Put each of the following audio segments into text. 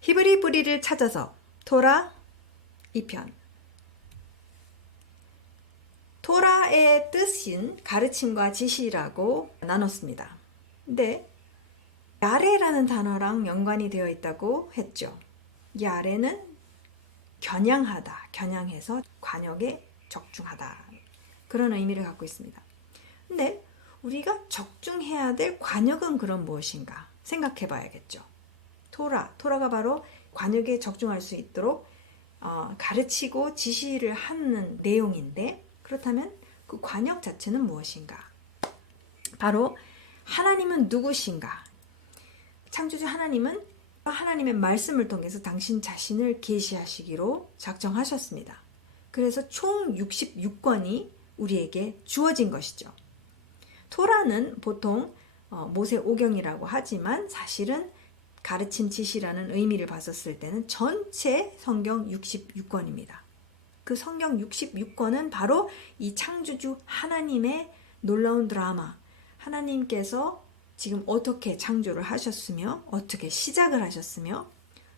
히브리 뿌리를 찾아서 토라 2편. 토라의 뜻인 가르침과 지시라고 나눴습니다. 근데 야레라는 단어랑 연관이 되어 있다고 했죠. 야레는 겨냥하다, 겨냥해서 관역에 적중하다, 그런 의미를 갖고 있습니다. 근데 우리가 적중해야 될 관역은 그럼 무엇인가 생각해 봐야겠죠. 토라가 바로 관역에 적중할 수 있도록 가르치고 지시를 하는 내용인데, 그렇다면 그 관역 자체는 무엇인가? 바로 하나님은 누구신가? 창조주 하나님은 하나님의 말씀을 통해서 당신 자신을 계시하시기로 작정하셨습니다. 그래서 총 66권이 우리에게 주어진 것이죠. 토라는 보통 모세 오경이라고 하지만 사실은 가르침 지시라는 의미를 봤었을 때는 전체 성경 66권입니다. 그 성경 66권은 바로 이 창조주 하나님의 놀라운 드라마, 하나님께서 지금 어떻게 창조를 하셨으며 어떻게 시작을 하셨으며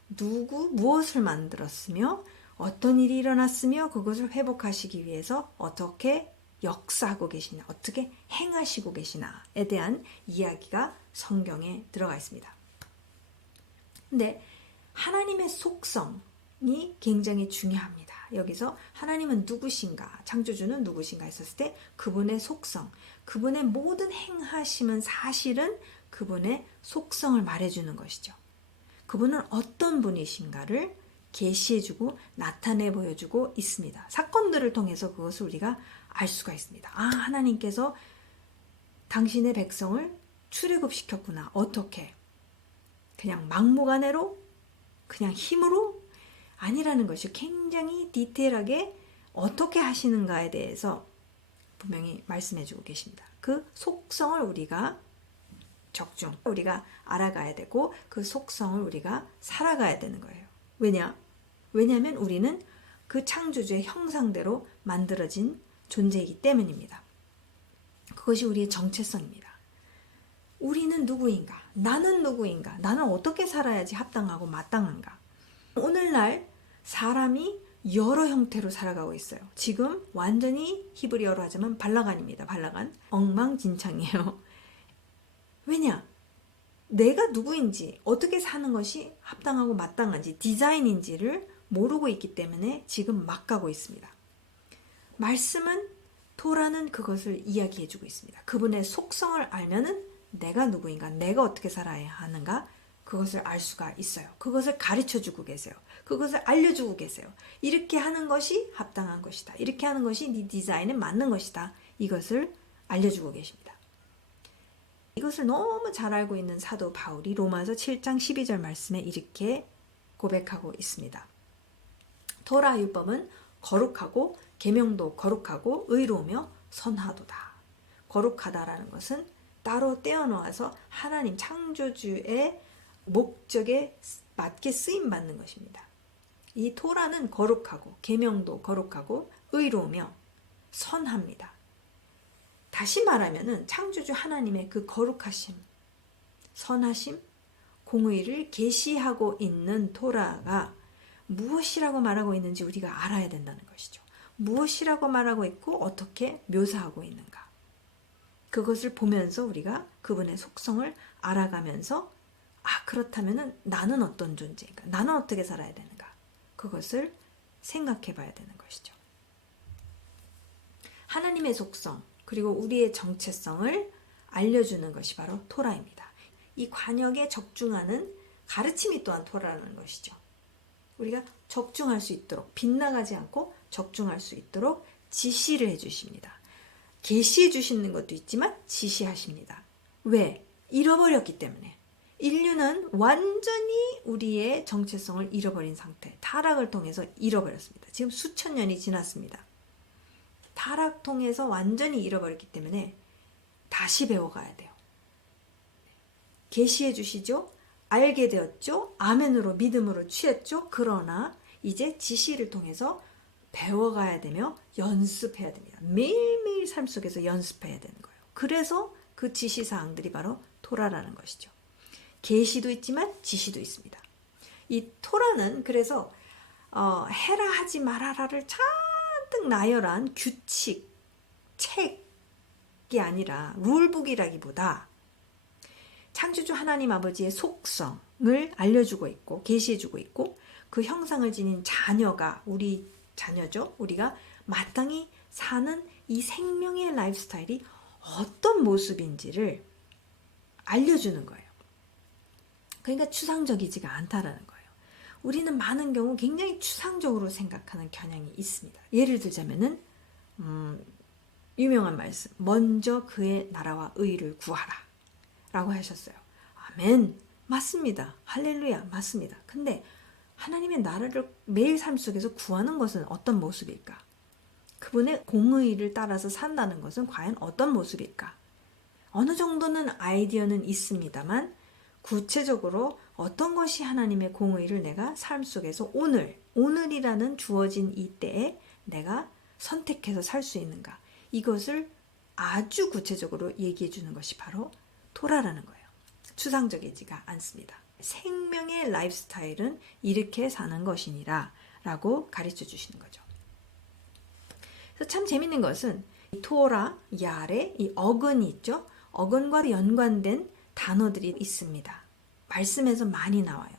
무엇을 만들었으며 어떤 일이 일어났으며 그것을 회복하시기 위해서 어떻게 역사하고 계시나, 어떻게 행하시고 계시나에 대한 이야기가 성경에 들어가 있습니다. 근데 하나님의 속성이 굉장히 중요합니다. 여기서 하나님은 누구신가, 창조주는 누구신가 했었을 때 그분의 속성, 그분의 모든 행하심은 사실은 그분의 속성을 말해주는 것이죠. 그분은 어떤 분이신가를 계시해주고 나타내 보여주고 있습니다. 사건들을 통해서 그것을 우리가 알 수가 있습니다. 하나님께서 당신의 백성을 출애굽시켰구나. 어떻게? 그냥 막무가내로? 그냥 힘으로? 아니라는 것이 굉장히 디테일하게 어떻게 하시는가에 대해서 분명히 말씀해주고 계십니다. 그 속성을 우리가 우리가 알아가야 되고 그 속성을 우리가 살아가야 되는 거예요. 왜냐하면 우리는 그 창조주의 형상대로 만들어진 존재이기 때문입니다. 그것이 우리의 정체성입니다. 우리는 누구인가? 나는 누구인가? 나는 어떻게 살아야지 합당하고 마땅한가? 오늘날 사람이 여러 형태로 살아가고 있어요. 지금 완전히 히브리어로 하자면 발라간입니다. 발라간. 엉망진창이에요. 왜냐? 내가 누구인지, 어떻게 사는 것이 합당하고 마땅한지, 디자인인지를 모르고 있기 때문에 지금 막 가고 있습니다. 말씀은, 토라는 그것을 이야기해주고 있습니다. 그분의 속성을 알면은 내가 누구인가, 내가 어떻게 살아야 하는가, 그것을 알 수가 있어요. 그것을 가르쳐주고 계세요. 그것을 알려주고 계세요. 이렇게 하는 것이 합당한 것이다. 이렇게 하는 것이 네 디자인에 맞는 것이다. 이것을 알려주고 계십니다. 이것을 너무 잘 알고 있는 사도 바울이 로마서 7장 12절 말씀에 이렇게 고백하고 있습니다. 토라 율법은 거룩하고 계명도 거룩하고 의로우며 선하도다. 거룩하다라는 것은 따로 떼어놓아서 하나님 창조주의 목적에 맞게 쓰임받는 것입니다. 이 토라는 거룩하고 계명도 거룩하고 의로우며 선합니다. 다시 말하면은 창조주 하나님의 그 거룩하심, 선하심, 공의를 계시하고 있는 토라가 무엇이라고 말하고 있는지 우리가 알아야 된다는 것이죠. 무엇이라고 말하고 있고 어떻게 묘사하고 있는가. 그것을 보면서 우리가 그분의 속성을 알아가면서 그렇다면은 나는 어떤 존재인가? 나는 어떻게 살아야 되는가? 그것을 생각해 봐야 되는 것이죠. 하나님의 속성, 그리고 우리의 정체성을 알려주는 것이 바로 토라입니다. 이 관역에 적중하는 가르침이 또한 토라라는 것이죠. 우리가 적중할 수 있도록, 빗나가지 않고 적중할 수 있도록 지시를 해주십니다. 계시해 주시는 것도 있지만 지시하십니다. 왜? 잃어버렸기 때문에. 인류는 완전히 우리의 정체성을 잃어버린 상태, 타락을 통해서 잃어버렸습니다. 지금 수천 년이 지났습니다. 타락 통해서 완전히 잃어버렸기 때문에 다시 배워가야 돼요. 계시해 주시죠. 알게 되었죠. 아멘으로 믿음으로 취했죠. 그러나 이제 지시를 통해서 배워가야 되며 연습해야 됩니다. 매일매일 삶 속에서 연습해야 되는 거예요. 그래서 그 지시사항들이 바로 토라라는 것이죠. 계시도 있지만 지시도 있습니다. 이 토라는 그래서 해라 하지 말아라를 잔뜩 나열한 규칙, 책이 아니라 룰북이라기보다 창조주 하나님 아버지의 속성을 알려주고 있고 계시해주고 있고 그 형상을 지닌 자녀가 우리 자녀죠. 우리가 마땅히 사는 이 생명의 라이프 스타일이 어떤 모습인지를 알려주는 거예요. 그러니까 추상적이지가 않다라는 거예요. 우리는 많은 경우 굉장히 추상적으로 생각하는 경향이 있습니다. 예를 들자면은 유명한 말씀, 먼저 그의 나라와 의를 구하라 라고 하셨어요. 아멘, 맞습니다. 할렐루야, 맞습니다. 근데 하나님의 나라를 매일 삶 속에서 구하는 것은 어떤 모습일까? 그분의 공의를 따라서 산다는 것은 과연 어떤 모습일까? 어느 정도는 아이디어는 있습니다만 구체적으로 어떤 것이 하나님의 공의를 내가 삶 속에서 오늘이라는 주어진 이때에 내가 선택해서 살 수 있는가? 이것을 아주 구체적으로 얘기해 주는 것이 바로 토라라는 거예요. 추상적이지가 않습니다. 생명의 라이프 스타일은 이렇게 사는 것이니라 라고 가르쳐 주시는 거죠. 그래서 참 재밌는 것은 이 토라, 야레, 이 어근이 있죠. 어근과 연관된 단어들이 있습니다. 말씀에서 많이 나와요.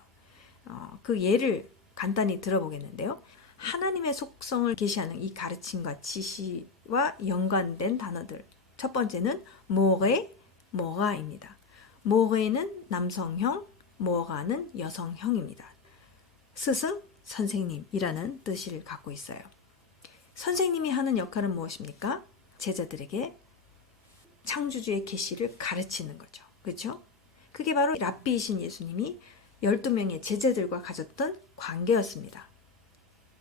그 예를 간단히 들어보겠는데요. 하나님의 속성을 계시하는 이 가르침과 지시와 연관된 단어들. 첫 번째는 모레, 모가입니다. 모레는 남성형, 모가는 여성형입니다. 스승, 선생님이라는 뜻을 갖고 있어요. 선생님이 하는 역할은 무엇입니까? 제자들에게 창조주의 계시를 가르치는 거죠. 그렇죠? 그게 바로 랍비이신 예수님이 12명의 제자들과 가졌던 관계였습니다.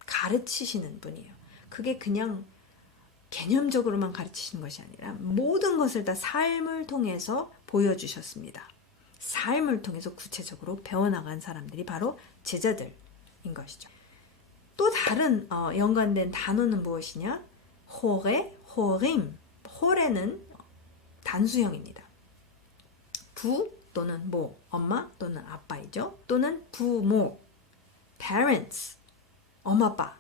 가르치시는 분이에요. 그게 그냥 개념적으로만 가르치시는 것이 아니라 모든 것을 다 삶을 통해서 보여주셨습니다. 삶을 통해서 구체적으로 배워나간 사람들이 바로 제자들인 것이죠. 또 다른 연관된 단어는 무엇이냐? 호레, 호림. 호레는 단수형입니다. 부 또는 모, 엄마 또는 아빠이죠. 또는 부모, parents, 엄마 아빠.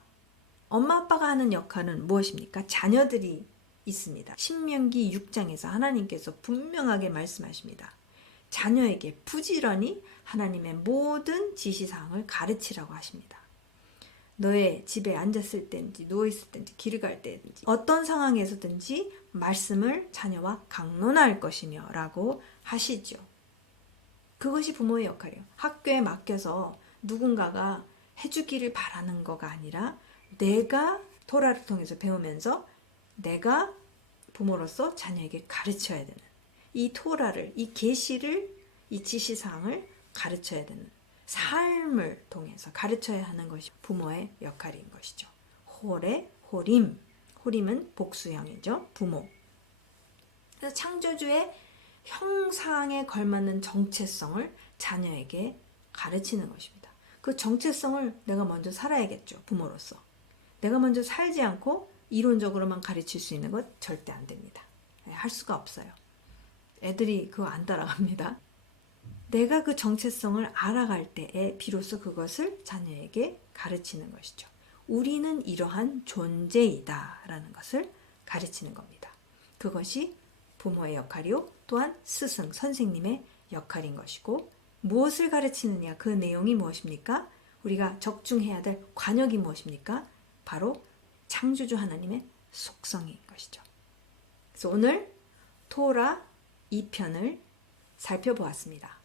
엄마 아빠가 하는 역할은 무엇입니까? 자녀들이 있습니다. 신명기 6장에서 하나님께서 분명하게 말씀하십니다. 자녀에게 부지런히 하나님의 모든 지시사항을 가르치라고 하십니다. 너의 집에 앉았을 때인지 누워있을 때인지 길을 갈 때인지 어떤 상황에서든지 말씀을 자녀와 강론할 것이며 라고 하시죠. 그것이 부모의 역할이에요. 학교에 맡겨서 누군가가 해주기를 바라는 거가 아니라 내가 토라를 통해서 배우면서 내가 부모로서 자녀에게 가르쳐야 되는 이 토라를, 이 계시를, 이 지시사항을 가르쳐야 되는 삶을 통해서 가르쳐야 하는 것이 부모의 역할인 것이죠. 호레, 호림. 호림은 복수형이죠. 부모. 그래서 창조주의 형상에 걸맞는 정체성을 자녀에게 가르치는 것입니다. 그 정체성을 내가 먼저 살아야겠죠. 부모로서. 내가 먼저 살지 않고 이론적으로만 가르칠 수 있는 것 절대 안 됩니다. 할 수가 없어요. 애들이 그거 안 따라갑니다. 내가 그 정체성을 알아갈 때에 비로소 그것을 자녀에게 가르치는 것이죠. 우리는 이러한 존재이다 라는 것을 가르치는 겁니다. 그것이 부모의 역할이요 또한 스승, 선생님의 역할인 것이고 무엇을 가르치느냐 그 내용이 무엇입니까? 우리가 적중해야 될 관역이 무엇입니까? 바로 창조주 하나님의 속성인 것이죠. 그래서 오늘 토라 2편을 살펴보았습니다.